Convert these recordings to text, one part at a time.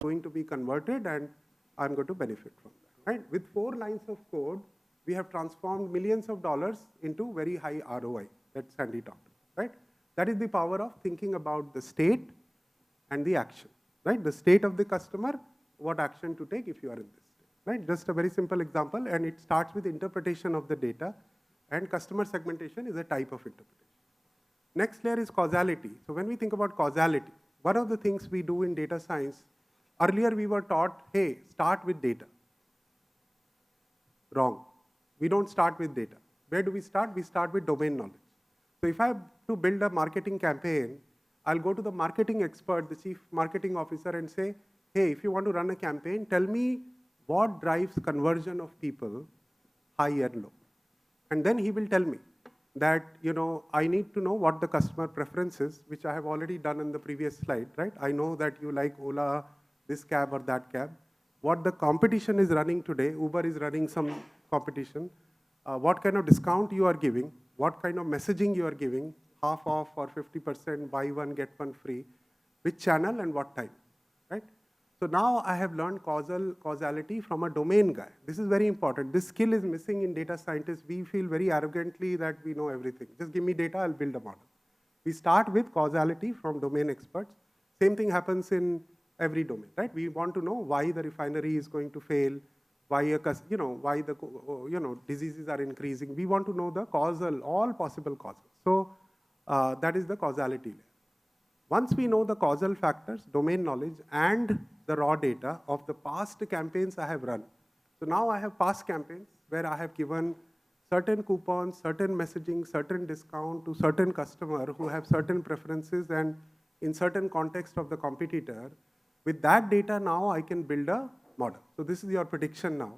going to be converted and I'm going to benefit from that, right? With 4 lines of code, we have transformed millions of dollars into very high ROI that Sandy talked about, right? That is the power of thinking about the state and the action, right? The state of the customer, what action to take if you are in this state, right? Just a very simple example, and it starts with interpretation of the data, and customer segmentation is a type of interpretation. Next layer is causality. So when we think about causality, one of the things we do in data science, earlier we were taught, hey, start with data. Wrong. We don't start with data. Where do we start? We start with domain knowledge. So if I have to build a marketing campaign, I'll go to the marketing expert, the chief marketing officer, and say, hey, if you want to run a campaign, tell me what drives conversion of people high and low. And then he will tell me that, I need to know what the customer preference is, which I have already done in the previous slide, right? I know that you like Ola, this cab or that cab. What the competition is running today, Uber is running some competition. What kind of discount you are giving, what kind of messaging you are giving, half off or 50%, buy one, get one free, which channel and what time, right? So now I have learned causality from a domain guy. This is very important. This skill is missing in data scientists. We feel very arrogantly that we know everything. Just give me data, I'll build a model. We start with causality from domain experts. Same thing happens in every domain, right? We want to know why the refinery is going to fail, why the diseases are increasing. We want to know the causal, all possible causes. So that is the causality layer. Once we know the causal factors, domain knowledge, and the raw data of the past campaigns I have run. So now I have past campaigns where I have given certain coupons, certain messaging, certain discount to certain customer who have certain preferences and in certain context of the competitor. With that data now I can build a model. So this is your prediction now.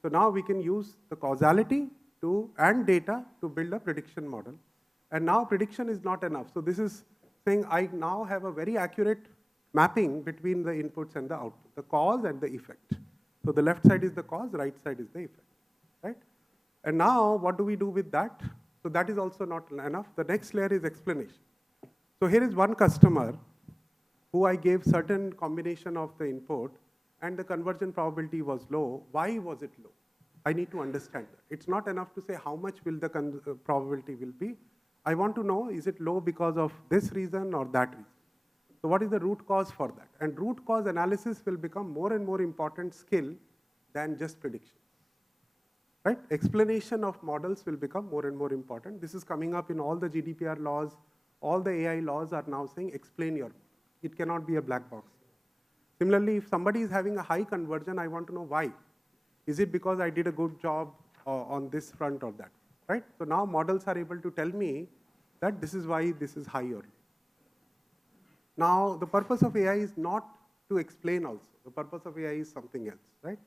So now we can use the causality and data to build a prediction model. And now prediction is not enough. So this is saying I now have a very accurate mapping between the inputs and the output, the cause and the effect. So the left side is the cause, right side is the effect, right? And now what do we do with that? So that is also not enough. The next layer is explanation. So here is one customer who I gave certain combination of the input and the conversion probability was low. Why was it low? I need to understand that. It's not enough to say how much will the probability will be. I want to know, is it low because of this reason or that reason? So what is the root cause for that? And root cause analysis will become more and more important skill than just prediction, right? Explanation of models will become more and more important. This is coming up in all the GDPR laws. All the AI laws are now saying explain your model. It cannot be a black box. Similarly, if somebody is having a high conversion, I want to know why. Is it because I did a good job on this front or that, right? So now models are able to tell me that this is why this is high or low. Now, the purpose of AI is not to explain also. The purpose of AI is something else, right?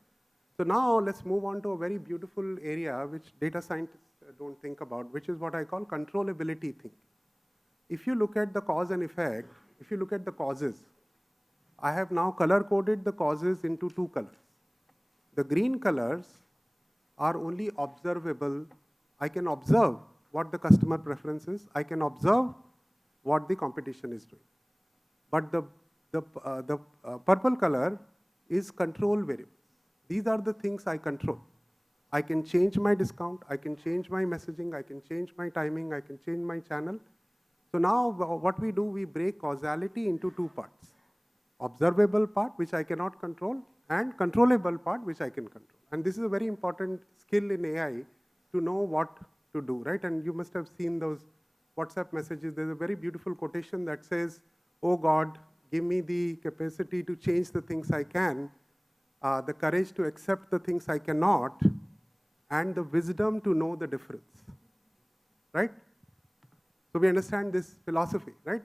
So now let's move on to a very beautiful area which data scientists don't think about, which is what I call controllability thinking. If you look at the cause and effect, if you look at the causes, I have now color-coded the causes into 2 colors. The green colors are only observable. I can observe what the customer preference is. I can observe what the competition is doing. But the purple color is control variables. These are the things I control. I can change my discount. I can change my messaging. I can change my timing. I can change my channel. So now what we do, we break causality into 2 parts. Observable part, which I cannot control, and controllable part, which I can control. And this is a very important skill in AI to know what to do, right? And you must have seen those WhatsApp messages. There's a very beautiful quotation that says, oh God, give me the capacity to change the things I can, the courage to accept the things I cannot, and the wisdom to know the difference, right? So we understand this philosophy, right?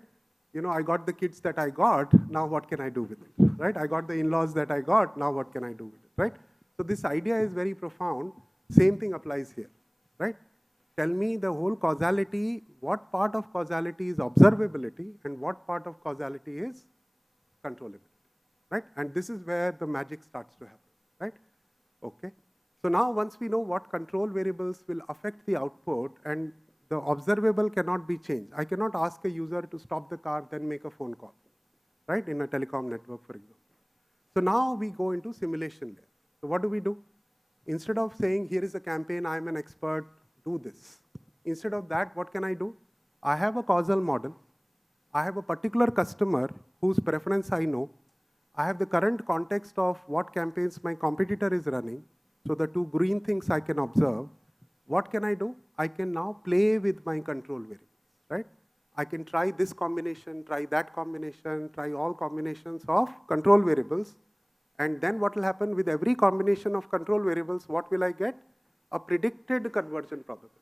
I got the kids that I got, now what can I do with it, right? I got the in-laws that I got, now what can I do with it, right? So this idea is very profound. Same thing applies here, right? Tell me the whole causality, what part of causality is observability and what part of causality is controllability, right? And this is where the magic starts to happen, right? Okay. So now once we know what control variables will affect the output and the observable cannot be changed. I cannot ask a user to stop the car, then make a phone call, right? In a telecom network, for example. So now we go into simulation layer. So what do? Instead of saying, here is a campaign, I'm an expert, do this. Instead of that, what can I do? I have a causal model. I have a particular customer whose preference I know. I have the current context of what campaigns my competitor is running. So the two green things I can observe. What can I do? I can now play with my control variables, right? I can try this combination, try that combination, try all combinations of control variables. And then what will happen with every combination of control variables, what will I get? A predicted conversion probability.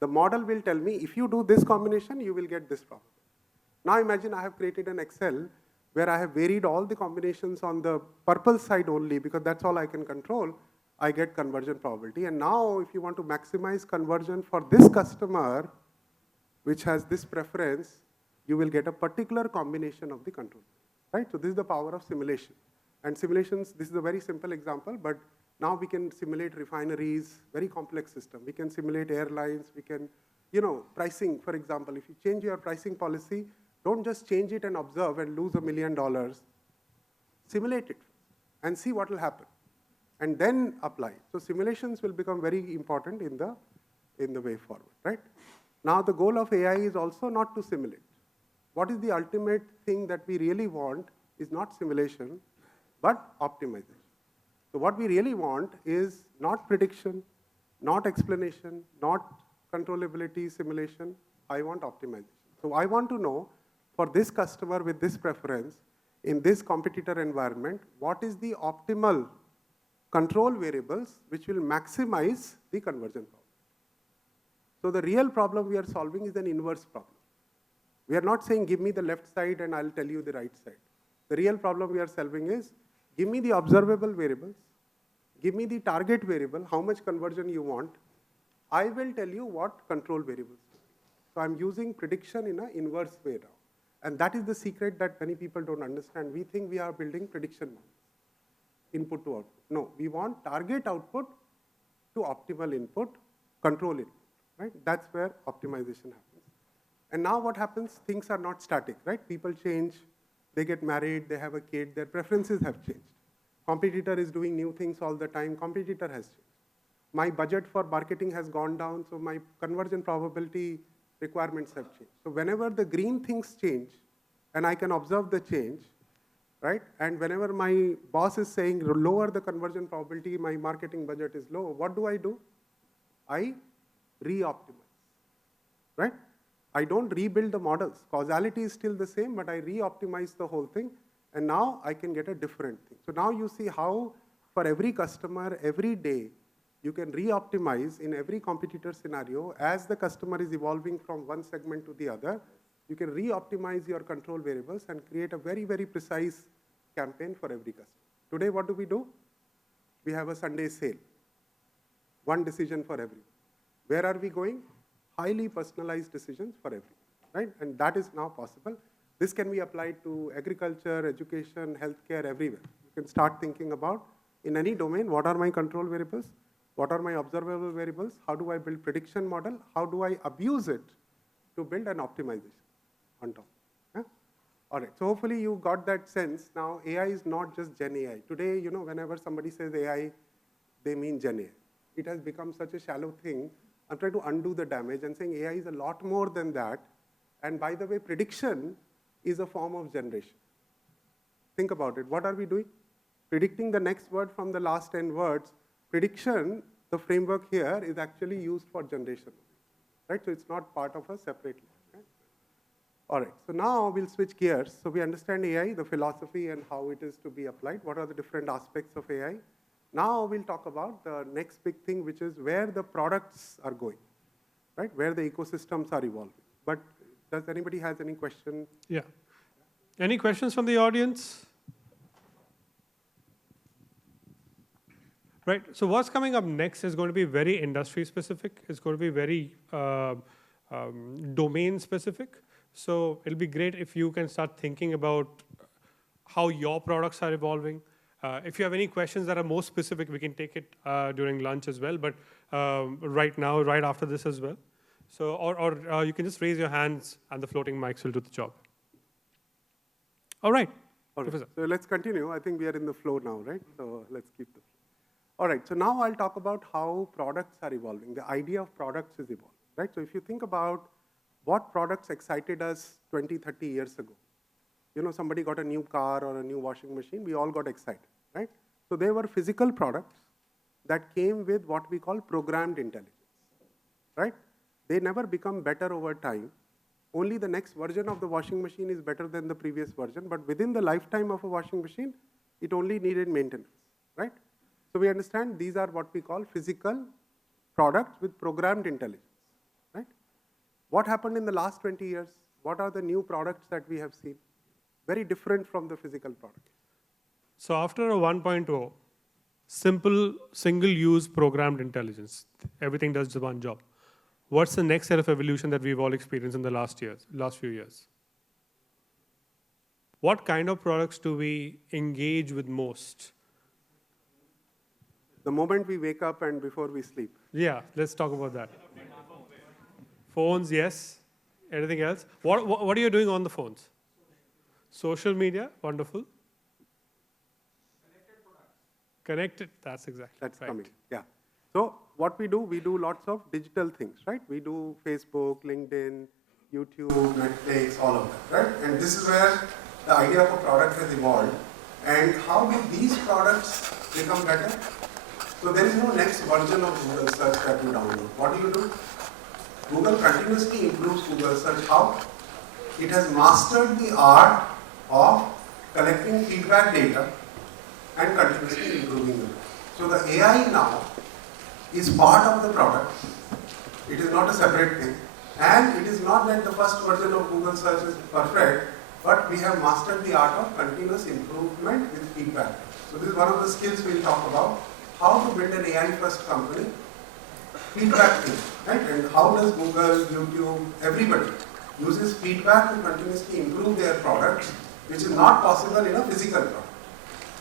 The model will tell me, if you do this combination, you will get this probability. Now imagine I have created an Excel where I have varied all the combinations on the purple side only, because that's all I can control. I get conversion probability. And now if you want to maximize conversion for this customer, which has this preference, you will get a particular combination of the control, right? So this is the power of simulation. And simulations, this is a very simple example, but now we can simulate refineries, very complex system. We can simulate airlines, we can, pricing, for example. If you change your pricing policy, don't just change it and observe and lose $1 million. Simulate it and see what will happen, and then apply. So simulations will become very important in the way forward, right? Now the goal of AI is also not to simulate. What is the ultimate thing that we really want is not simulation, but optimization. So what we really want is not prediction, not explanation, not controllability simulation. I want optimization. So I want to know, for this customer with this preference, in this competitor environment, what is the optimal control variables which will maximize the conversion problem. So the real problem we are solving is an inverse problem. We are not saying, give me the left side and I'll tell you the right side. The real problem we are solving is, give me the observable variables, give me the target variable, how much conversion you want. I will tell you what control variables. So I'm using prediction in an inverse way now. And that is the secret that many people don't understand. We think we are building prediction models, input to output. No, we want target output to optimal input, control input, right? That's where optimization happens. And now what happens? Things are not static, right? People change, they get married, they have a kid, their preferences have changed. Competitor is doing new things all the time, competitor has changed. My budget for marketing has gone down, so my conversion probability requirements have changed. So whenever the green things change, and I can observe the change, right? And whenever my boss is saying lower the conversion probability, my marketing budget is low, what do? I re-optimize, right? I don't rebuild the models. Causality is still the same, but I re-optimize the whole thing, and now I can get a different thing. So now you see how for every customer, every day, you can re-optimize in every competitor scenario. As the customer is evolving from one segment to the other, you can re-optimize your control variables and create a very, very precise campaign for every customer. Today, what do? We have a Sunday sale. One decision for everyone. Where are we going? Highly personalized decisions for everyone, right? And that is now possible. This can be applied to agriculture, education, healthcare, everywhere. You can start thinking about, in any domain, what are my control variables? What are my observable variables? How do I build prediction model? How do I abuse it to build an optimization on top? Yeah? All right, so hopefully you got that sense. Now, AI is not just Gen AI. Today, whenever somebody says AI, they mean Gen AI. It has become such a shallow thing. I'm trying to undo the damage and saying AI is a lot more than that. And by the way, prediction is a form of generation. Think about it. What are we doing? Predicting the next word from the last 10 words. Prediction, the framework here, is actually used for generation, right? So it's not part of a separate line, right? All right, so now we'll switch gears. So we understand AI, the philosophy and how it is to be applied. What are the different aspects of AI? Now we'll talk about the next big thing, which is where the products are going, right? Where the ecosystems are evolving. But does anybody has any question? Yeah. Any questions from the audience? Right, so what's coming up next is going to be very industry specific. It's going to be very domain specific. So it'll be great if you can start thinking about how your products are evolving. If you have any questions that are more specific, we can take it during lunch as well, but right now, right after this as well. So, or you can just raise your hands and the floating mics will do the job. All right, All right. Professor. So let's continue. I think we are in the flow now, right? So let's keep the flow. All right. So now I'll talk about how products are evolving. The idea of products is evolving, right? So if you think about what products excited us 20, 30 years ago, you know, somebody got a new car or a new washing machine, we all got excited, right? So they were physical products that came with what we call programmed intelligence, right? They never become better over time. Only the next version of the washing machine is better than the previous version, but within the lifetime of a washing machine, it only needed maintenance, right? So we understand these are what we call physical products with programmed intelligence, right? What happened in the last 20 years? What are the new products that we have seen? Very different from the physical product. So after a 1.0, simple single-use programmed intelligence, everything does the one job. What's the next set of evolution that we've all experienced in the last few years? What kind of products do we engage with most? The moment we wake up and before we sleep. Yeah, let's talk about that. Phones, yes. Anything else? What are you doing on the phones? Social media, wonderful. Connected, that's exactly. That's right. coming, yeah. So what we do lots of digital things, right? We do Facebook, LinkedIn, YouTube, Netflix, all of that, right? And this is where the idea of a product has evolved. And how do these products become better? So there is no next version of Google search that you download. What do? Google continuously improves Google search. How? It has mastered the art of collecting feedback data and continuously improving them. So the AI now is part of the product. It is not a separate thing. And it is not that the first version of Google search is perfect, but we have mastered the art of continuous improvement with feedback. So this is one of the skills we'll talk about. How to build an AI first company. Feedback thing, right? And how does Google, YouTube, everybody uses feedback to continuously improve their products, which is not possible in a physical product,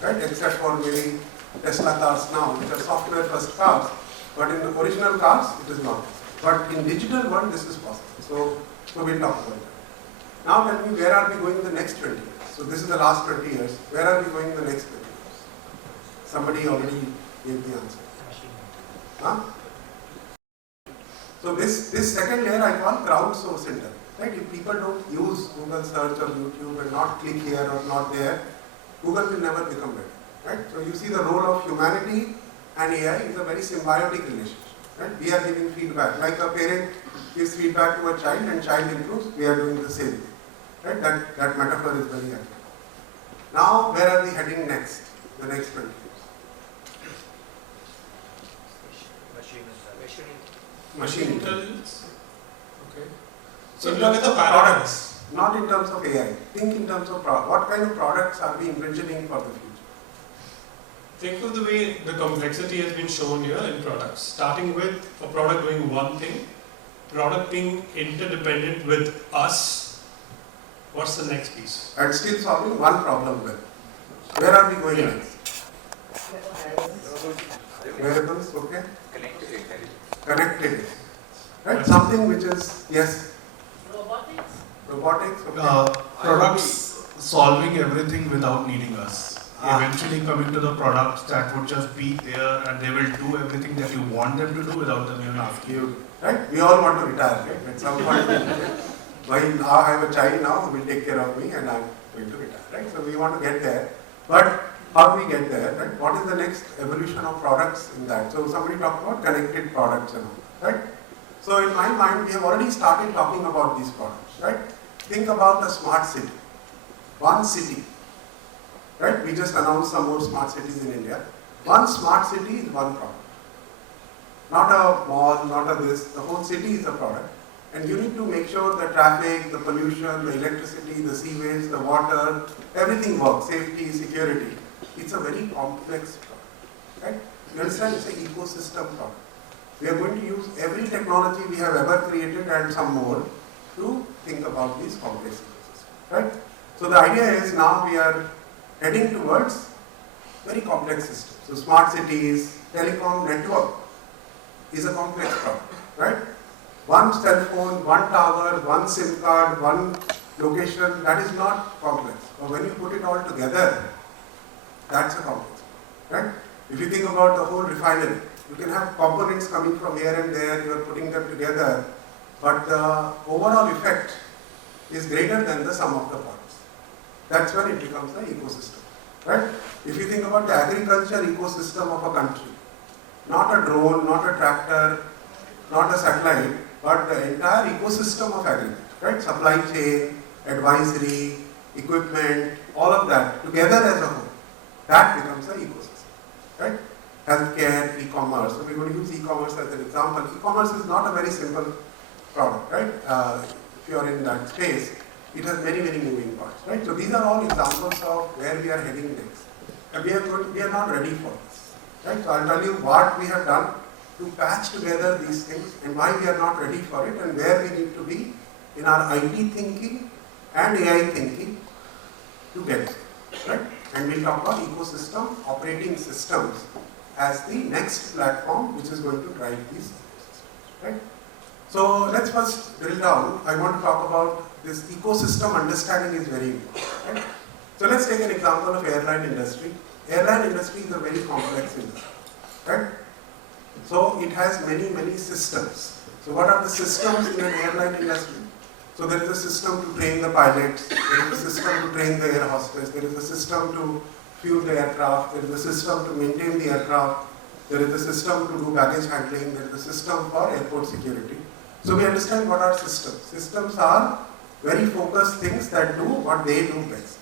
right? Except for maybe Tesla cars now, which are software first cars, but in the original cars, it is not possible. But in digital world, this is possible. So we'll talk about that. Now tell me, where are we going in the next 20 years? So this is the last 20 years. Where are we going in the next 20 years? Somebody already gave the answer. Huh? So this second layer I call crowdsource intelligence. Right? If people don't use Google search or YouTube and not click here or not there, Google will never become better. Right? So you see the role of humanity and AI is a very symbiotic relationship. Right? We are giving feedback. Like a parent gives feedback to a child and child improves, we are doing the same thing. Right? That metaphor is very accurate. Now where are we heading next? The next 20 years. Machine intelligence. Okay. So So look at the paradox. Not in terms of AI. Think in terms of what kind of products are we envisioning for the future? Think of the way the complexity has been shown here in products. Starting with a product doing one thing, product being interdependent with us. What's the next piece? And still solving one problem well. Where are we going next? Wearables, okay? Connected. Right? Something which is, yes? Robotics, okay. Products solving everything without needing us. Eventually coming to the products that would just be there and they will do everything that you want them to do without them even asking you. Right? We all want to retire, right? At some point, I have a child now who will take care of me and I'm going to retire, right? So we want to get there. But how do we get there, right? What is the next evolution of products in that? So somebody talked about connected products and all, right? So in my mind, we have already started talking about these products, right? Think about a smart city. One city, right? We just announced some more smart cities in India. One smart city is one product. Not a mall, not a this, the whole city is a product. And you need to make sure the traffic, the pollution, the electricity, the sewage, the water, everything works, safety, security. It's a very complex product, right? You understand? It's an ecosystem product. We are going to use every technology we have ever created and some more to think about these complex ecosystems, right? So the idea is now we are heading towards very complex systems. So smart cities, telecom network is a complex product, right? One cell phone, one tower, one SIM card, one location, that is not complex. But when you put it all together, that's a complex, right? If you think about the whole refinery, you can have components coming from here and there, you are putting them together, but the overall effect is greater than the sum of the parts. That's when it becomes an ecosystem, right? If you think about the agriculture ecosystem of a country, not a drone, not a tractor, not a satellite, but the entire ecosystem of agriculture, right? Supply chain, advisory, equipment, all of that together as a whole, that becomes an ecosystem, right? Healthcare, e-commerce. So we're going to use e-commerce as an example. E-commerce is not a very simple product, right? If you are in that space, it has many, many moving parts, right? So these are all examples of where we are heading next. And we are not ready for this, right? So I'll tell you what we have done to patch together these things and why we are not ready for it and where we need to be in our IT thinking and AI thinking to get it, right? And we'll talk about ecosystem operating systems as the next platform which is going to drive these systems, right? So let's first drill down. I want to talk about this ecosystem understanding is very important, right? So let's take an example of airline industry. Airline industry is a very complex industry, right? So it has many, many systems. So what are the systems in an airline industry? So there is a system to train the pilots, there is a system to train the air hostess, there is a system to fuel the aircraft, there is a system to maintain the aircraft, there is a system to do baggage handling, there is a system for airport security. So we understand what are systems. Systems are very focused things that do what they do best.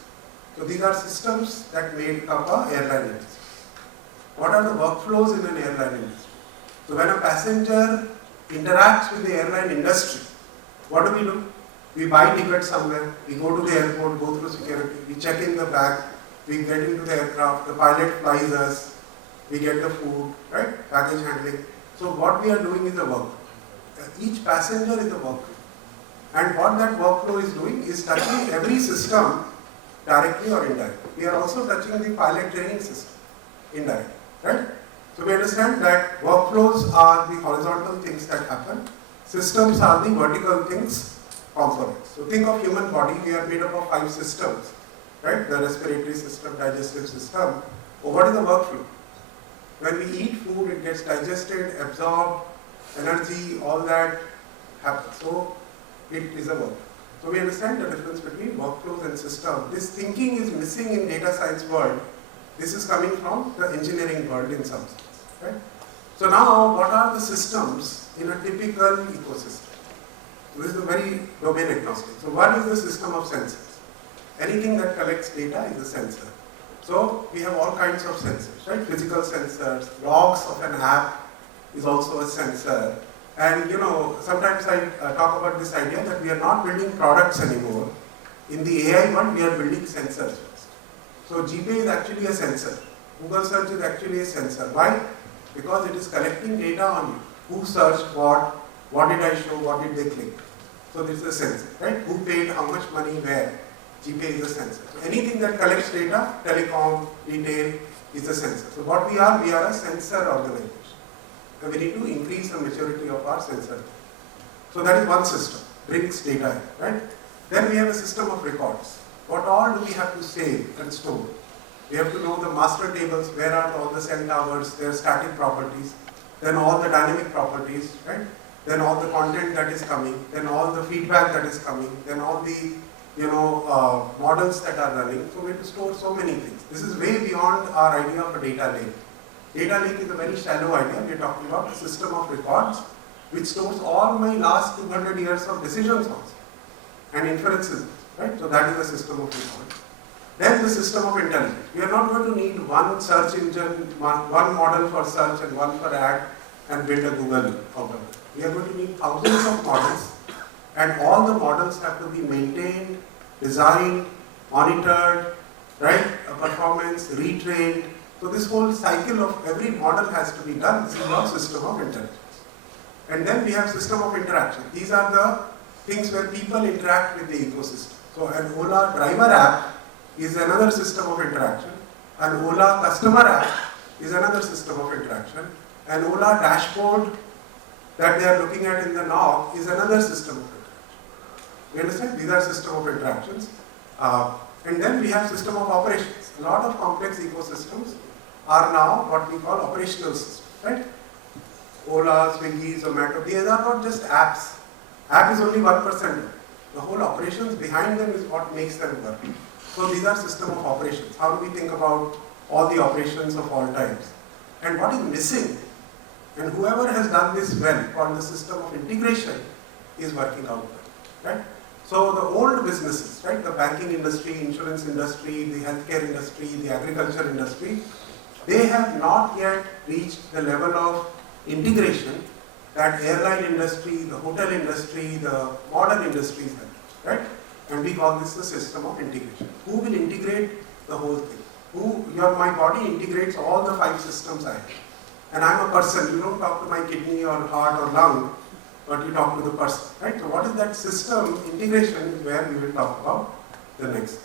So these are systems that make up an airline industry. What are the workflows in an airline industry? So when a passenger interacts with the airline industry, what do? We buy tickets somewhere, we go to the airport, go through security, we check in the bag, we get into the aircraft, the pilot flies us, we get the food, right? Baggage handling. So what we are doing is a workflow. Each passenger is a workflow. And what that workflow is doing is touching every system directly or indirectly. We are also touching the pilot training system indirectly, right? So we understand that workflows are the horizontal things that happen. Systems are the vertical things, components. So think of human body, we are made up of 5 systems, right? The respiratory system, digestive system. Oh, what is the workflow? When we eat food, it gets digested, absorbed, energy, all that happens. So it is a workflow. So we understand the difference between workflows and systems. This thinking is missing in data science world. This is coming from the engineering world in some sense, right? So now, what are the systems in a typical ecosystem? This is a very domain agnostic. So one is the system of sensors. Anything that collects data is a sensor. So we have all kinds of sensors, right? Physical sensors, logs of an app is also a sensor. And sometimes I talk about this idea that we are not building products anymore. In the AI world, we are building sensors first. So GPay is actually a sensor. Google search is actually a sensor. Why? Because it is collecting data on you. Who searched what did I show, what did they click? So this is a sensor, right? Who paid how much money where? GPay is a sensor. So anything that collects data, telecom, retail, is a sensor. So what we are a sensor organization. So we need to increase the maturity of our sensor. So that is one system, brings data in, right? Then we have a system of records. What all do we have to save and store? We have to know the master tables, where are all the cell towers, their static properties, then all the dynamic properties, right? Then all the content that is coming, then all the feedback that is coming, then all the models that are running. So we have to store so many things. This is way beyond our idea of a data lake. Data lake is a very shallow idea. We are talking about a system of records which stores all my last 200 years of decisions also and inferences, right? So that is the system of records. Then the system of intelligence. We are not going to need one search engine, one model for search and one for ad and build a Google out of it. We are going to need thousands of models, and all the models have to be maintained, designed, monitored, right? Performance, retrained. So this whole cycle of every model has to be done. This is our system of intelligence. And then we have system of interaction. These are the things where people interact with the ecosystem. So an Ola driver app is another system of interaction. An Ola customer app is another system of interaction. An Ola dashboard that they are looking at in the NOC is another system of interaction. You understand? These are system of interactions. And then we have system of operations. A lot of complex ecosystems are now what we call operational systems, right? Ola, Swiggy, Zomato, these are not just apps. App is only 1%. The whole operations behind them is what makes them work. So these are system of operations. How do we think about all the operations of all types? And what is missing? And whoever has done this well, called the system of integration, is working out well, right? So the old businesses, right, the banking industry, insurance industry, the healthcare industry, the agriculture industry, they have not yet reached the level of integration that airline industry, the hotel industry, the modern industries have, right? And we call this the system of integration. Who will integrate the whole thing? My body integrates all the 5 systems I have. And I'm a person, you don't talk to my kidney or heart or lung, but you talk to the person, right? So what is that system integration is where we will talk about the next.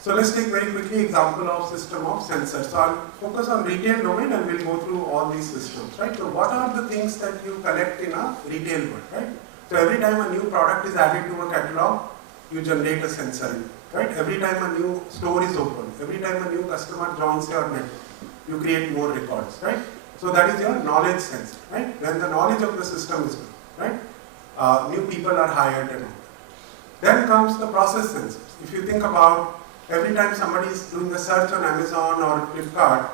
So let's take very quickly example of system of sensors. So I'll focus on retail domain and we'll go through all these systems, right? So what are the things that you collect in a retail world, right? So every time a new product is added to a catalog, you generate a sensor, right? Every time a new store is opened, every time a new customer joins your network, you create more records, right? So that is your knowledge sensor, right? When the knowledge of the system is good, right? New people are hired and all that. Then comes the process sensors. If you think about every time somebody is doing a search on Amazon or Flipkart,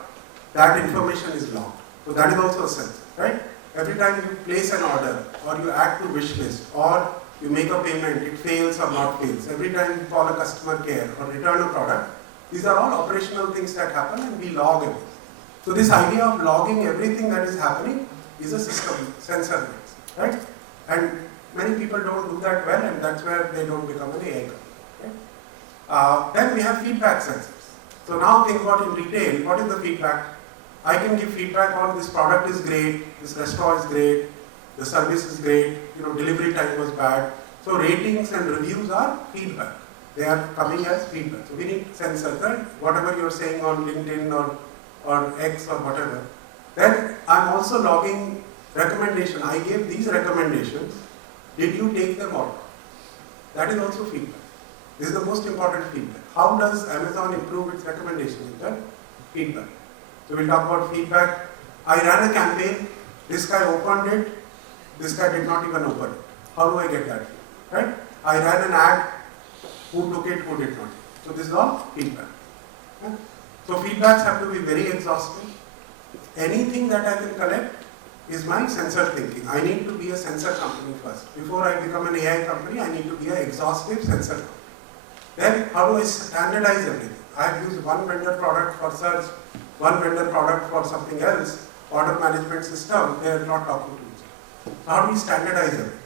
that information is logged. So that is also a sensor, right? Every time you place an order or you add to wish list or you make a payment, it fails or not fails. Every time you call a customer care or return a product, these are all operational things that happen and we log everything. So this idea of logging everything that is happening is a system, sensor based, right? And many people don't do that well and that's where they don't become an AI company. Okay? Then we have feedback sensors. So now think about in retail, what is the feedback? I can give feedback on this product is great, this restaurant is great, the service is great, delivery time was bad. So ratings and reviews are feedback. They are coming as feedback. So we need sensors, right? Whatever you're saying on LinkedIn or X or whatever. Then I'm also logging recommendation. I gave these recommendations. Did you take them or not? That is also feedback. This is the most important feedback. How does Amazon improve its recommendations? Feedback. So we'll talk about feedback. I ran a campaign. This guy opened it. This guy did not even open it. How do I get that? Right? I ran an ad. Who took it? Who did not? So this is all feedback. Okay? So feedbacks have to be very exhaustive. Anything that I can collect is my sensor thinking. I need to be a sensor company first. Before I become an AI company, I need to be an exhaustive sensor company. Then how do I standardize everything? I have used one vendor product for search, one vendor product for something else, order management system, they are not talking to each other. So how do we standardize everything?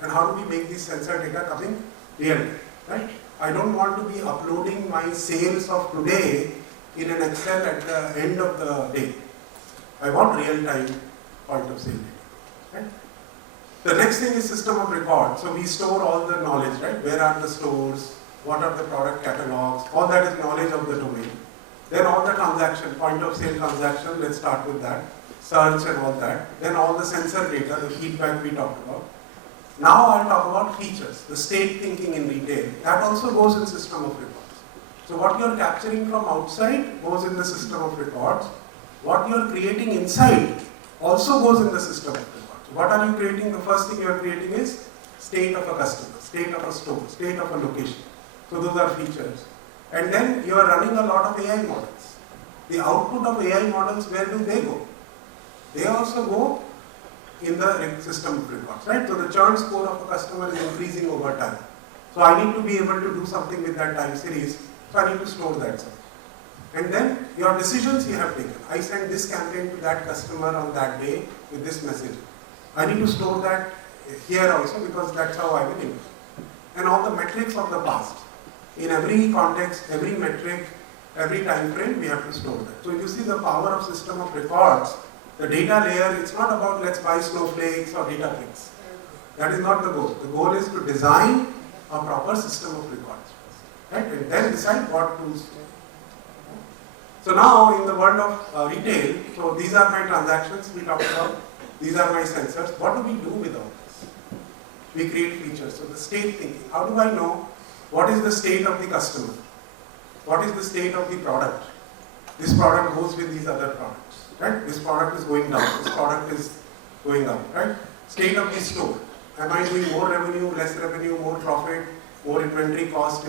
And how do we make these sensor data coming real time, right? I don't want to be uploading my sales of today in an Excel at the end of the day. I want real-time point of sale data, right? The next thing is system of record. So we store all the knowledge, right? Where are the stores? What are the product catalogs? All that is knowledge of the domain. Then all the transaction, point of sale transaction, let's start with that. Search and all that. Then all the sensor data, the feedback we talked about. Now I'll talk about features, the state thinking in retail. That also goes in system of records. So what you're capturing from outside goes in the system of records. What you're creating inside also goes in the system of records. What are you creating? The first thing you're creating is state of a customer, state of a store, state of a location. So those are features. And then you are running a lot of AI models. The output of AI models, where do they go? They also go in the system of records, right? So the churn score of a customer is increasing over time. So I need to be able to do something with that time series. So I need to store that somewhere. And then your decisions you have taken. I sent this campaign to that customer on that day with this message. I need to store that here also because that's how I will improve. And all the metrics of the past. In every context, every metric, every time frame, we have to store that. So you see the power of system of records. The data layer, it's not about let's buy snowflakes or data bricks. That is not the goal. The goal is to design a proper system of records, right? And then decide what tools. So now in the world of retail, so these are my transactions we talked about. These are my sensors. What do we do with all this? we create features. So the state thinking, how do I know what is the state of the customer? What is the state of the product? This product goes with these other products, right? This product is going down, this product is going up, right? State of the store. Am I doing more revenue, less revenue, more profit, more inventory cost,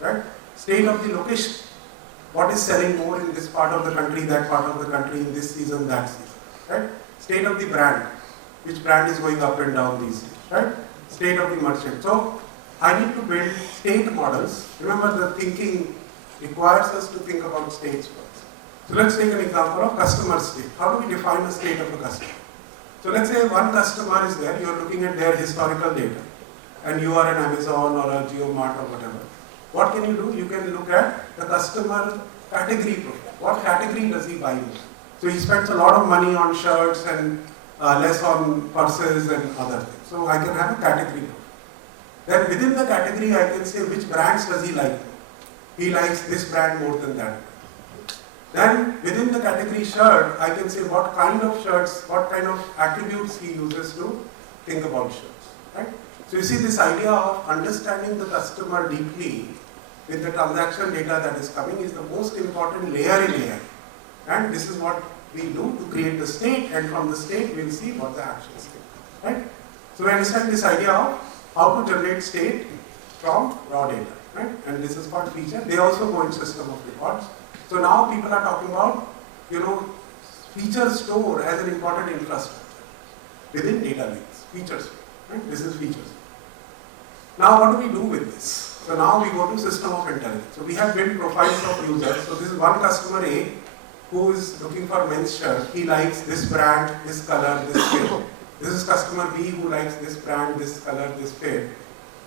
right? State of the location. What is selling more in this part of the country, that part of the country, in this season, that season, right? State of the brand. Which brand is going up and down these days, right? State of the merchant. So I need to build state models. Remember, the thinking requires us to think about states first. So let's take an example of customer state. How do we define the state of a customer? So let's say one customer is there, you are looking at their historical data, and you are an Amazon or a GeoMart or whatever. What can you do? You can look at the customer category profile. What category does he buy more? So he spends a lot of money on shirts and less on purses and other things. So I can have a category profile. Then within the category, I can say which brands does he like more. He likes this brand more than that. Then within the category shirt, I can say what kind of shirts, what kind of attributes he uses to think about shirts, right? So you see, this idea of understanding the customer deeply with the transaction data that is coming is the most important layer in AI. And this is what we do to create the state, and from the state we'll see what the actions take, right? So we understand this idea of how to generate state from raw data, right? And this is called feature. They also go in system of records. So now people are talking about, feature store as an important infrastructure within data lakes, feature store, right? This is features. Now what do we do with this? So now we go to system of intelligence. So we have built profiles of users. So this is one customer A who is looking for men's shirt. He likes this brand, this color, this fit. This is customer B who likes this brand, this color, this fit.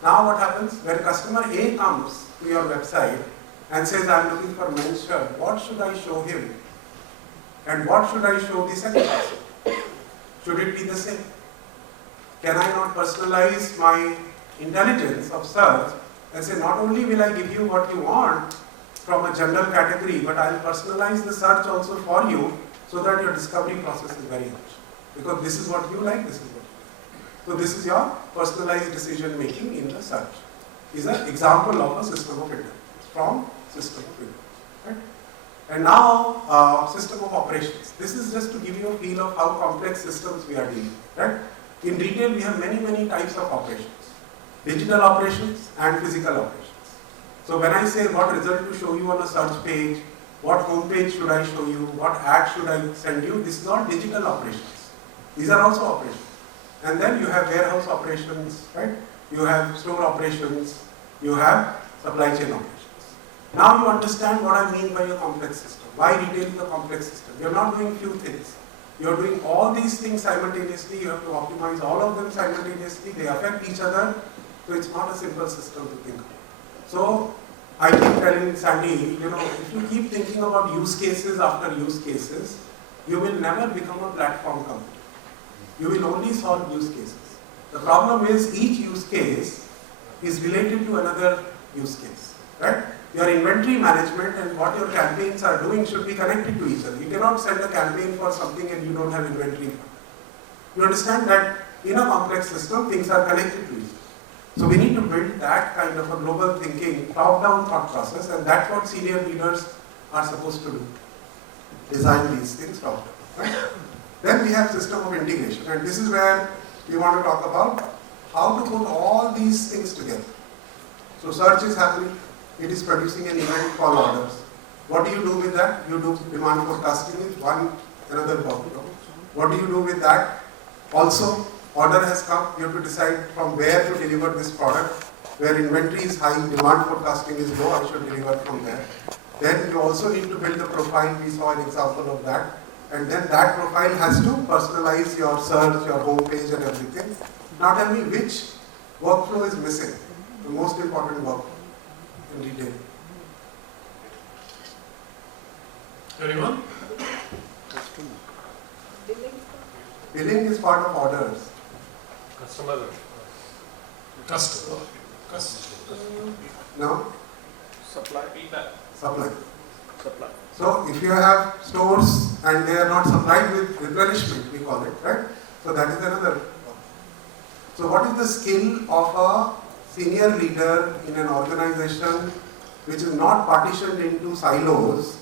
Now what happens? When customer A comes to your website and says, I'm looking for men's shirt, what should I show him? And what should I show the second person? Should it be the same? Can I not personalize my intelligence of search and say, not only will I give you what you want from a general category, but I'll personalize the search also for you so that your discovery process is very rich. Because this is what you like, this is what you like. So this is your personalized decision making in the search. Is an example of a system of intelligence from system of intelligence. Right? And now system of operations. This is just to give you a feel of how complex systems we are dealing with. Right? In retail, we have many types of operations. Digital operations and physical operations. So when I say what result to show you on a search page, what home page should I show you, what ad should I send you, this is all digital operations. These are also operations. And then you have warehouse operations, right? You have store operations, you have supply chain operations. Now you understand what I mean by a complex system. Why retail is a complex system? You're not doing few things. You're doing all these things simultaneously. You have to optimize all of them simultaneously. They affect each other. So it's not a simple system to think about. So I keep telling Sandy, if you keep thinking about use cases after use cases, you will never become a platform company. You will only solve use cases. The problem is each use case is related to another use case, right? Your inventory management and what your campaigns are doing should be connected to each other. You cannot send a campaign for something and you don't have inventory. You understand that in a complex system, things are connected to each other. So we need to build that kind of a global thinking, top-down thought process, and that's what senior leaders are supposed to do. Design these things top-down, right? Then we have system of integration, and this is where we want to talk about how to put all these things together. So search is happening, it is producing an event called orders. What do you do with that? You do demand forecasting is another workflow. What do you do with that? Also, order has come, you have to decide from where to deliver this product. Where inventory is high, demand forecasting is low, I should deliver from there. Then you also need to build the profile, we saw an example of that. And then that profile has to personalize your search, your home page and everything. Now tell me which workflow is missing, the most important workflow in retail. Anyone? Billing is part of orders. Customer. No? Supply. Supply. So if you have stores and they are not supplied with replenishment, we call it, right? So that is another. So what is the skill of a senior leader in an organization which is not partitioned into silos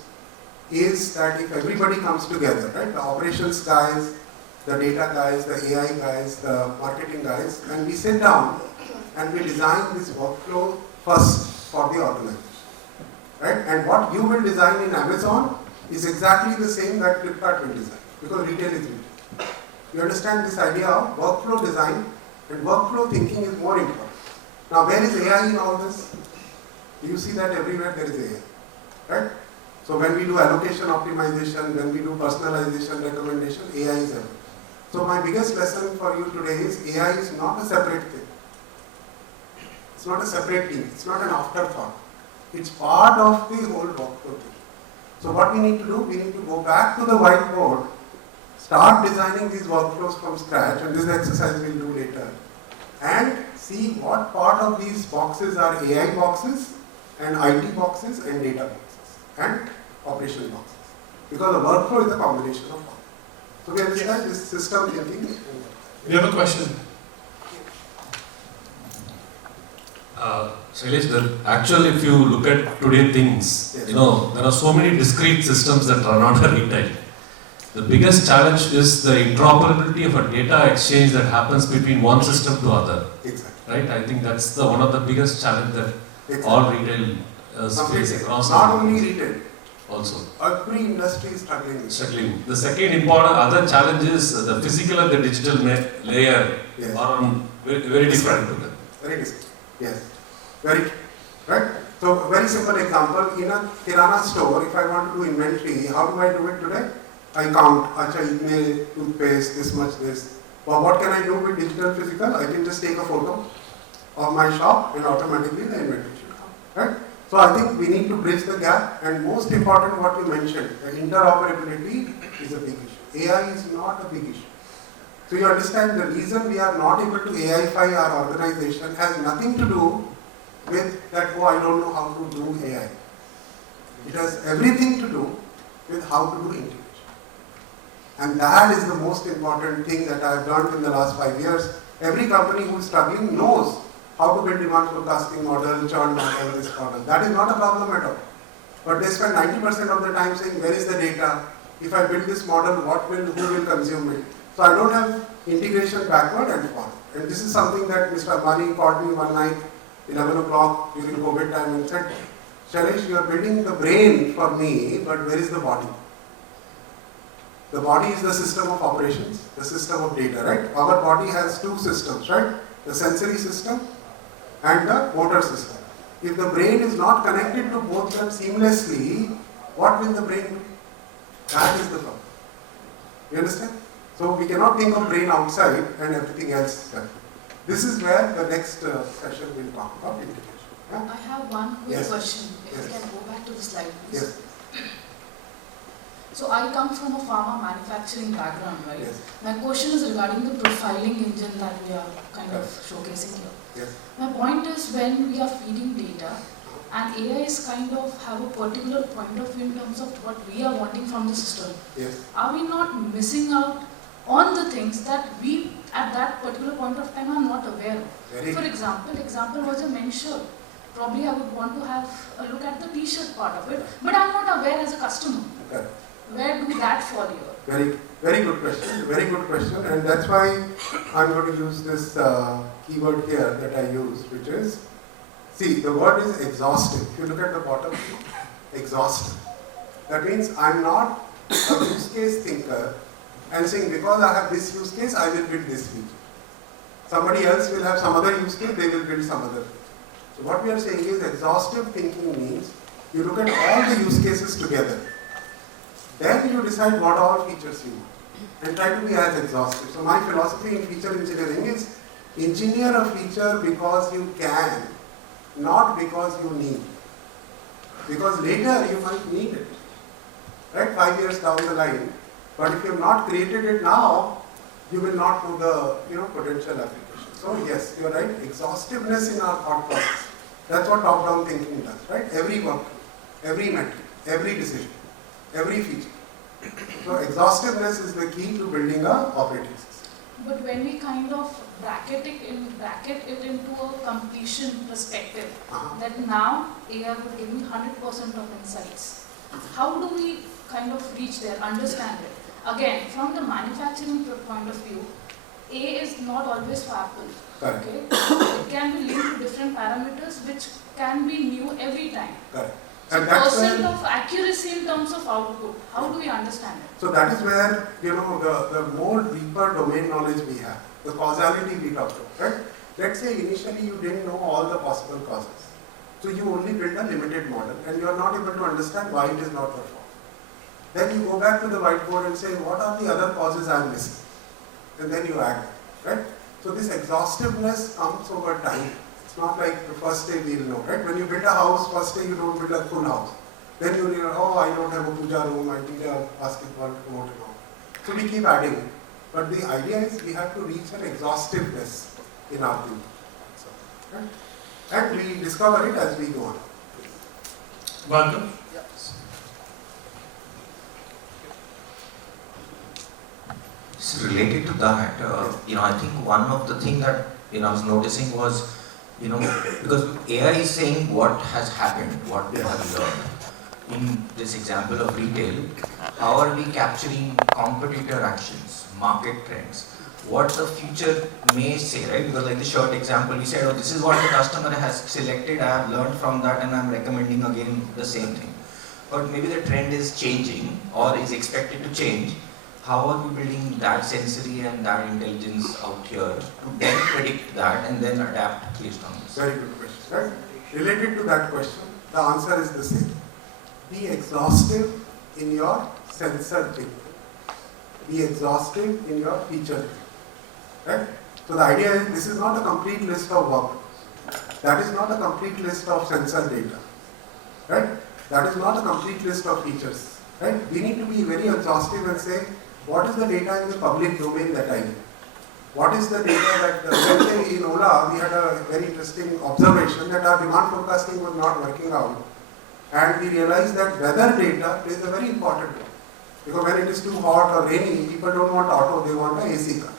is that if everybody comes together, right, the operations guys, the data guys, the AI guys, the marketing guys, and we sit down and we design this workflow first for the organization, right? And what you will design in Amazon is exactly the same that Flipkart will design, because retail is retail. You understand this idea of workflow design, and workflow thinking is more important. Now, where is AI in all this? You see that everywhere there is AI, right? So when we do allocation optimization, when we do personalization recommendation, AI is everywhere. So my biggest lesson for you today is AI is not a separate thing. It's not a separate thing. It's not an afterthought. It's part of the whole workflow thing. So what we need to do, we need to go back to the whiteboard, start designing these workflows from scratch, and this exercise we'll do later, and see what part of these boxes are AI boxes, and IT boxes, and data boxes, and operation boxes. Because the workflow is a combination of all. So we understand this system thinking. We have a question. Shailesh, actually, if you look at today things, Yes. there are so many discrete systems that run on a retail. The biggest challenge is the interoperability of a data exchange that happens between one system to other. Exactly. Right? I think that's one of the biggest challenge that Exactly. all retail face Completely. across. Not the only world retail, also. every industry is struggling with it. Struggling. The second important other challenge is the physical and the digital layer Yes. are on very different together. Very distinct. Yes. Very true. Right? So a very simple example, in a Kirana store, if I want to do inventory, how do I do it today? I count, acha, itne toothpaste, this much, this. Well, what can I do with digital physical? I can just take a photo of my shop and automatically the inventory should come. Right? So I think we need to bridge the gap, and most important what you mentioned, the interoperability is a big issue. AI is not a big issue. So you understand the reason we are not able to AIfy our organization has nothing to do with that, oh, I don't know how to do AI. It has everything to do with how to do integration. And that is the most important thing that I have learned in the last 5 years. Every company who is struggling knows how to build demand forecasting model, churn model, this model. That is not a problem at all. But they spend 90% of the time saying, where is the data? If I build this model, who will consume it? So I don't have integration backward and forward. And this is something that Mr. Ambani called me one night, 11 o'clock during COVID time, and said, Shailesh, you are building the brain for me, but where is the body? The body is the system of operations, the system of data, right? Our body has two systems, right? The sensory system and the motor system. If the brain is not connected to both them seamlessly, what will the brain do? That is the problem. You understand? So we cannot think of brain outside and everything else. This is where the next session will talk about integration. Yeah? I have one quick Yes. question. If Yes. you can go back to the slide, please. Yes, So I come from a pharma manufacturing background, right? yes, My question is regarding the profiling engine that we are kind of showcasing here. yes. My point is when we are feeding data and AI is kind of have a particular point of view in terms of what we are wanting from the system, Yes, are we not missing out on the things that we at that particular point of time are not aware of? very For example was a men's shirt. Probably I would want to have a look at the t-shirt part of it, but I'm not aware as a customer. okay. Where do that fall here? Very good question, very good question, and that's why I'm going to use this keyword here that I use, which is, see, the word is exhaustive. If you look at the bottom, exhaustive. That means I'm not a use case thinker and saying because I have this use case, I will build this feature. Somebody else will have some other use case, they will build some other feature. So what we are saying is exhaustive thinking means you look at all the use cases together. Then you decide what all features you want and try to be as exhaustive. So my philosophy in feature engineering is engineer a feature because you can, not because you need. Because later you might need it, right? 5 years down the line. But if you have not created it now, you will not know the potential application. So yes, you are right. Exhaustiveness in our thought process. That's what top-down thinking does, right? Every workflow, every metric, every decision, every feature. So exhaustiveness is the key to building a operating system. But when we kind of bracket it into a completion perspective, that now AI would give me 100% of insights. How do we kind of reach there, understand it? Again, from the manufacturing point of view, A is not always for Apple. Correct. Okay? It can be linked to different parameters which can be new every time. Correct. So And that's percent where, of accuracy in terms of output, how do we understand it? so that is where, the more deeper domain knowledge we have, the causality we talked about, right? Let's say initially you didn't know all the possible causes. So you only build a limited model and you are not able to understand why it is not performed. Then you go back to the whiteboard and say, what are the other causes I am missing? And then you add, right? So this exhaustiveness comes over time. It's not like the first day we'll know, right? When you build a house, first day you don't build a full house. Then you realize, oh, I don't have a puja room, I need a basketball court and all. So we keep adding. But the idea is we have to reach an exhaustiveness in our thinking. So, right? And we discover it as we go on. Welcome. So related to that, I think one of the things that I was noticing was, because AI is saying what has happened, what we have learned. In this example of retail, how are we capturing competitor actions, market trends, what the future may say, right? Because like the shirt example, we said, oh, this is what the customer has selected, I have learned from that and I'm recommending again the same thing. But maybe the trend is changing or is expected to change. How are we building that sensory and that intelligence out here to then predict that and then adapt based on this? Very good question, right? Related to that question, the answer is the same. Be exhaustive in your sensor thinking. Be exhaustive in your feature thinking. Right? So the idea is this is not a complete list of workflows. That is not a complete list of sensor data. Right? That is not a complete list of features. Right? We need to be very exhaustive and say, what is the data in the public domain that I need? What is the data that, let's say in Ola, we had a very interesting observation that our demand forecasting was not working out. And we realized that weather data plays a very important role. Because when it is too hot or rainy, people don't want auto, they want an AC car.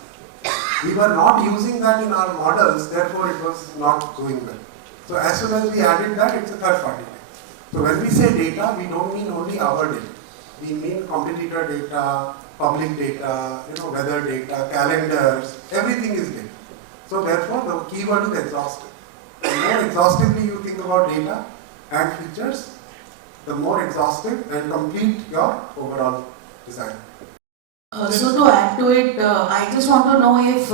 We were not using that in our models, therefore it was not going well. So as soon as we added that, it's a third party data. So when we say data, we don't mean only our data. We mean competitor data, public data, weather data, calendars, everything is data. So therefore the keyword is exhaustive. The more exhaustively you think about data and features, the more exhaustive and complete your overall design. So to add to it, I just want to know if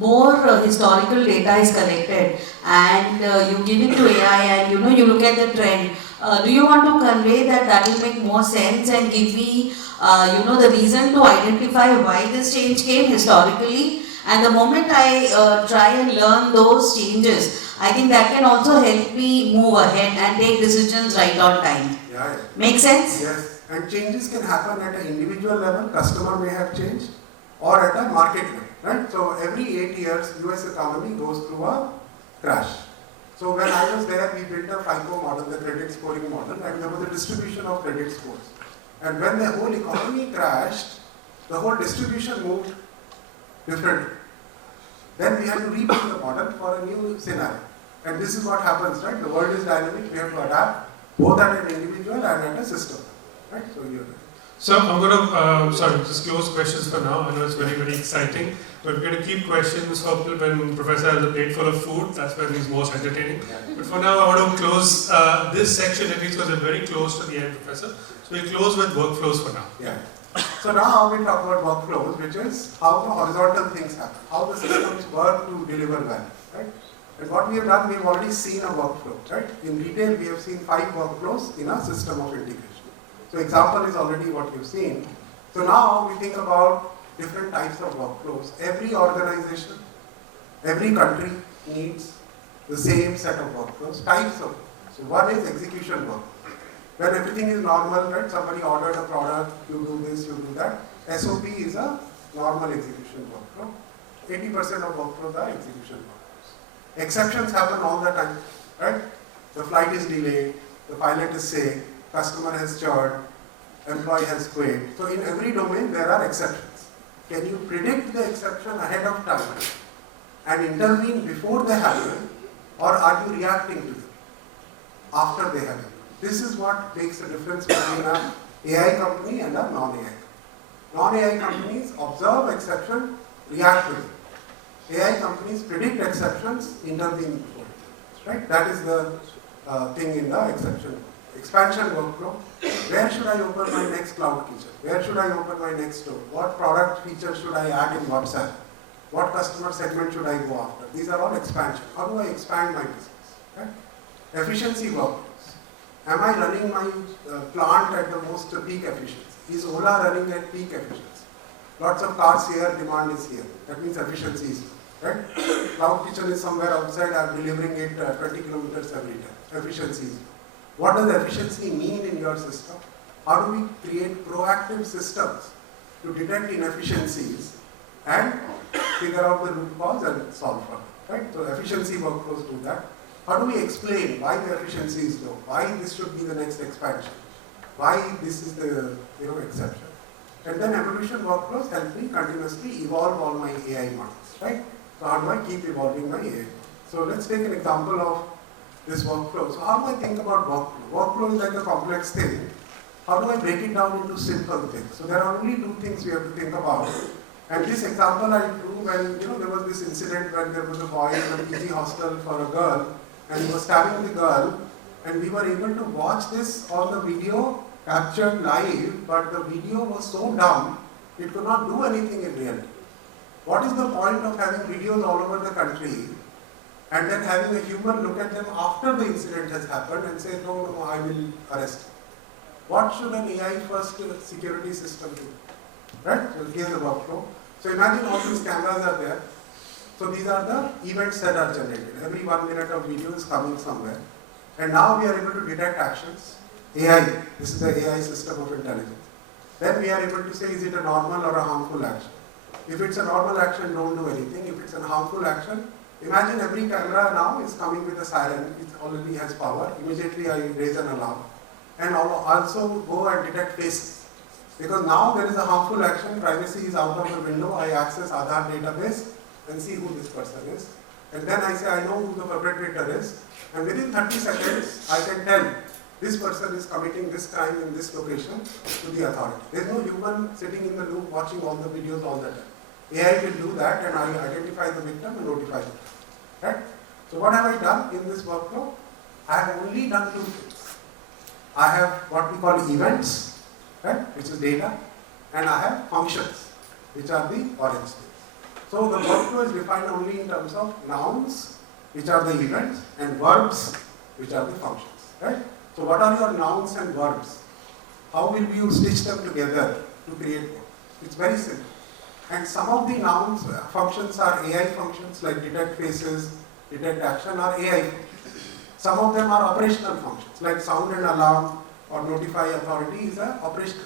more historical data is collected and you give it to AI and you look at the trend. Do you want to convey that will make more sense and give me the reason to identify why this change came historically? And the moment I try and learn those changes, I think that can also help me move ahead and take decisions right on time. Yeah. Make sense? Yes, and changes can happen at an individual level, customer may have changed, or at a market level, right? So every 8 years, US economy goes through a crash. So when I was there, we built a FICO model, the credit scoring model, and there was a distribution of credit scores. And when the whole economy crashed, the whole distribution moved differently. Then we had to rebuild the model for a new scenario. And this is what happens, right? The world is dynamic, we have to adapt both at an individual and at a system, right? So you're right. So I'm going to, just close questions for now. I know it's very, very exciting, but we're going to keep questions for when Professor has a plate full of food. That's when he's most entertaining. But for now, I want to close this section at least because we're very close to the end, Professor. So we'll close with workflows for now. Yeah. So now we talk about workflows, which is how the horizontal things happen, how the systems work to deliver value, right? And what we have done, we have already seen a workflow, right? In retail, we have seen 5 workflows in a system of integration. So example is already what you've seen. So now we think about different types of workflows. Every organization, every country needs the same set of workflows, types of workflows. So one is execution work. When everything is normal, right? Somebody ordered a product, you do this, you do that. SOP is a normal execution workflow. 80% of workflows are execution workflows. Exceptions happen all the time, right? The flight is delayed, the pilot is sick, customer has churned, employee has quit. So in every domain there are exceptions. Can you predict the exception ahead of time and intervene before they happen, or are you reacting to them after they happen? This is what makes a difference between an AI company and a non-AI. Non-AI companies observe exception, react to them. AI companies predict exceptions, intervene before it. Right? That is the thing in the expansion workflow. Where should I open my next cloud kitchen? Where should I open my next store? What product feature should I add in WhatsApp? What customer segment should I go after? These are all expansion. How do I expand my business? Right? Efficiency workflows. Am I running my plant at the most peak efficiency? Is Ola running at peak efficiency? Lots of cars here, demand is here. That means efficiency is here. Right? Cloud kitchen is somewhere outside, I am delivering it 20 kilometers every time. Efficiency is here. What does efficiency mean in your system? How do we create proactive systems to detect inefficiencies and figure out the root cause and solve for it? Right? So efficiency workflows do that. How do we explain why the efficiency is low? Why this should be the next expansion? Why this is the exception? And then evolution workflows help me continuously evolve all my AI models. Right? So how do I keep evolving my AI? So let's take an example of this workflow. So how do I think about workflow? Workflow is like a complex thing. How do I break it down into simple things? So there are only two things we have to think about. And this example I drew when there was this incident when there was a boy in a PG hostel for a girl, and he was stabbing the girl, and we were able to watch this on the video captured live, but the video was so dumb it could not do anything in reality. What is the point of having videos all over the country and then having a human look at them after the incident has happened and say, no, I will arrest you? What should an AI first security system do? Right? So here's the workflow. So imagine all these cameras are there. So these are the events that are generated. Every 1 minute of video is coming somewhere. And now we are able to detect actions. AI, this is the AI system of intelligence. Then we are able to say, is it a normal or a harmful action? If it's a normal action, don't do anything. If it's a harmful action, imagine every camera now is coming with a siren. It already has power. Immediately I raise an alarm. And also go and detect faces. Because now there is a harmful action, privacy is out of the window, I access Aadhaar database and see who this person is. And then I say, I know who the perpetrator is. And within 30 seconds, I can tell this person is committing this crime in this location to the authority. There is no human sitting in the loop watching all the videos all the time. AI will do that and I will identify the victim and notify them. Right? So what have I done in this workflow? I have only done two things. I have what we call events, right, which is data, and I have functions, which are the orange things. So the workflow is defined only in terms of nouns, which are the events, and verbs, which are the functions. Right? So what are your nouns and verbs? How will you stitch them together to create work? It's very simple. And some of the nouns, functions are AI functions like detect faces, detect action are AI functions. Some of them are operational functions like sound and alarm or notify authority is an operational.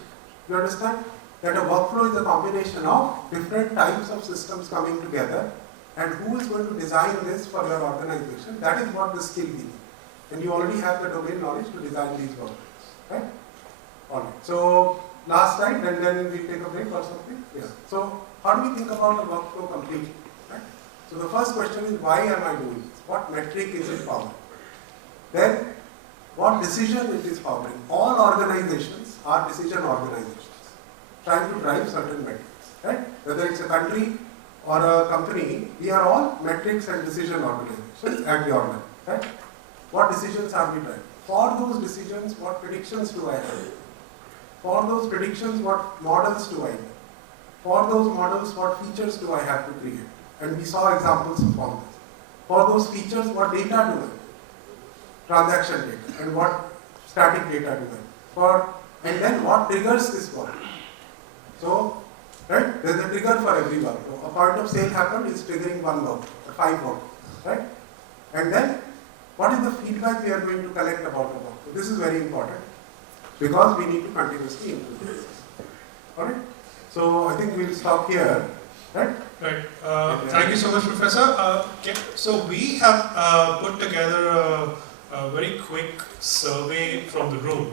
You understand that a workflow is a combination of different types of systems coming together, and who is going to design this for your organization? That is what the skill is. And you already have the domain knowledge to design these workflows. Right? Alright. So last slide, and then we'll take a break or something. Yeah. So how do we think about a workflow completely? Right? So the first question is, why am I doing this? What metric is it powering? Then, what decision it is powering? All organizations are decision organizations, trying to drive certain metrics. Right? Whether it's a country or a company, we are all metrics and decision organizations at your level. Right? What decisions are we driving? For those decisions, what predictions do I have? For those predictions, what models do I have? For those models, what features do I have to create? And we saw examples of all this. For those features, what data do I have? Transaction data, and what static data do I have? And then what triggers this work? So, right, there's a trigger for every workflow. A point of sale happened is triggering one workflow, 5 workflows, right? And then, what is the feedback we are going to collect about the workflow? This is very important because we need to continuously improve this. Alright? So, I think we'll stop here, right? Right. Thank you so much, Professor. So we have put together a very quick survey from the room.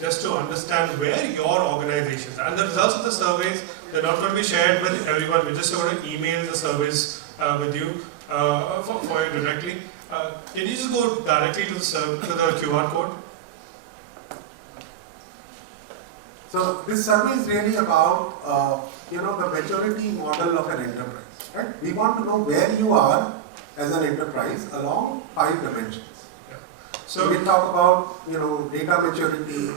just to understand where your organization is. And the results of the surveys, they're not going to be shared with everyone. We're just going to email the surveys with you for you directly. Can you just go directly to the QR code? So this survey is really about the maturity model of an enterprise. Right? We want to know where you are as an enterprise along 5 dimensions. Yeah. So we talk about data maturity,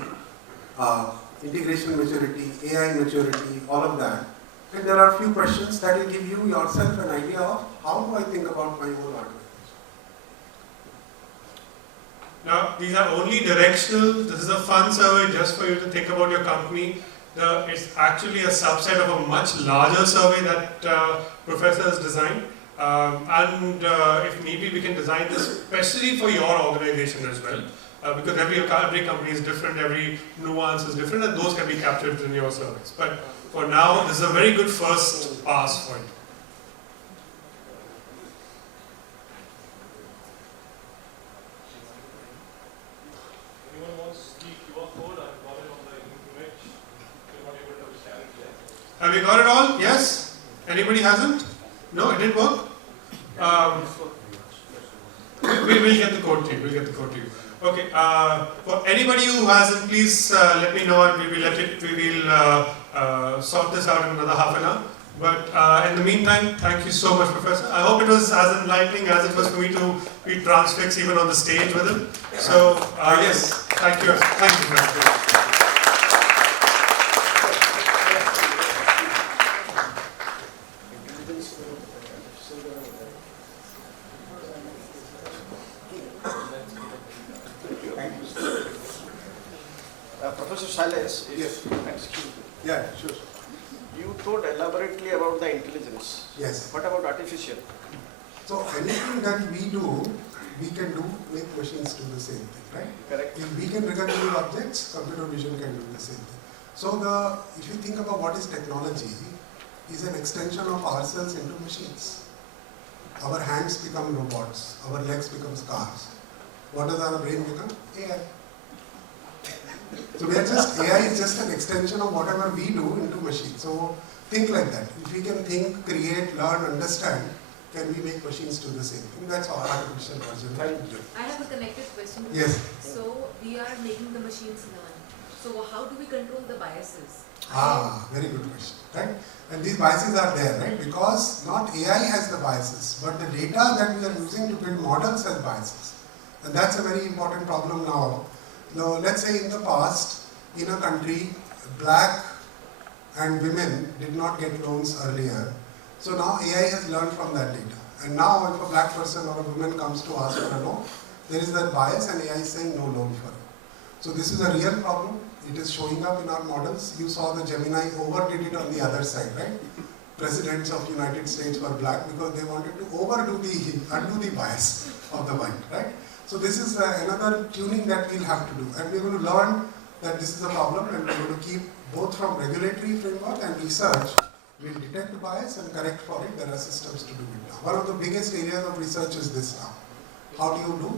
integration maturity, AI maturity, all of that. And there are a few questions that will give you yourself an idea of how do I think about my own organization. Now, these are only directional. This is a fun survey just for you to think about your company. It's actually a subset of a much larger survey that Professor has designed. If need be, we can design this especially for your organization as well. Because every company is different, every nuance is different, and those can be captured in your surveys. But for now, this is a very good first pass for you. Have you got it all? Yes? Anybody hasn't? No, it didn't work? We'll get the code to you. We'll get the code to you. Okay. For anybody who hasn't, please let me know, and we will sort this out in another half an hour. But in the meantime, thank you so much, Professor. I hope it was as enlightening as it was for me to be transfixed even on the stage with him. So yes, thank you. Thank you, Professor. Professor Shailesh, Yes. Excuse me. Yeah, sure. You told elaborately about the intelligence. Yes. What about artificial? So anything that we do, we can make machines do the same thing, right? Correct. If we can recognize objects, computer vision can do the same thing. So if you think about what is technology, is an extension of ourselves into machines. Our hands become robots, our legs become cars. What does our brain become? AI. So AI is just an extension of whatever we do into machines. So think like that. If we can think, create, learn, understand, can we make machines do the same thing? That's our artificial version. I have a connected question. Yes. So we are making the machines learn. So how do we control the biases? Very good question, right? And these biases are there, right? Because not AI has the biases, but the data that we are using to build models has biases. And that's a very important problem now. Now, let's say in the past, in a country, black and women did not get loans earlier. So now AI has learned from that data. And now if a black person or a woman comes to ask for a loan, there is that bias and AI is saying no loan for you. So this is a real problem. It is showing up in our models. You saw the Gemini overdid it on the other side, right? Presidents of United States were black because they wanted to undo the bias of the white, right? So this is another tuning that we'll have to do. And we're going to learn that this is a problem, and we're going to keep both from regulatory framework and research. We'll detect the bias and correct for it. There are systems to do it now. One of the biggest areas of research is this now. How do you do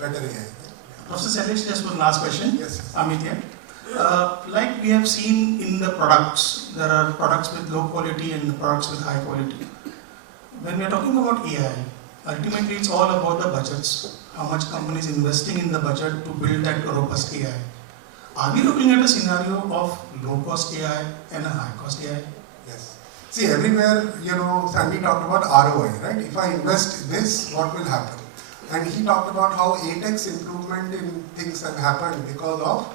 better AI? Yeah. Professor Shailesh, just one last question. Yes. Amit here. Like we have seen in the products, there are products with low quality and products with high quality. When we are talking about AI, ultimately it's all about the budgets. How much companies investing in the budget to build that robust AI. Are we looking at a scenario of low-cost AI and a high-cost AI? Yes. See, everywhere, Sandy talked about ROI, right? If I invest this, what will happen? And he talked about how 8x improvement in things have happened because of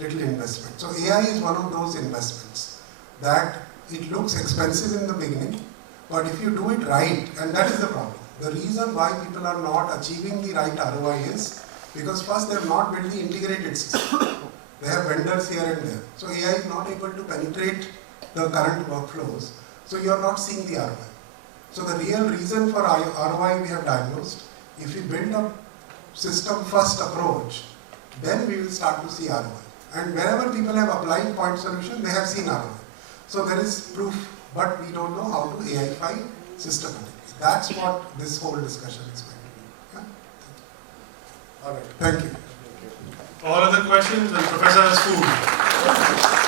little investment. So AI is one of those investments that it looks expensive in the beginning, but if you do it right, and that is the problem. The reason why people are not achieving the right ROI is because first they have not built the integrated system. They have vendors here and there. So AI is not able to penetrate the current workflows. So you are not seeing the ROI. So the real reason for ROI we have diagnosed, if we build a system first approach, then we will start to see ROI. And wherever people have applied point solution, they have seen ROI. So there is proof, but we don't know how to AIify systematically. That's what this whole discussion is going to be. Yeah? All right. Thank you. All other questions, and Professor has food.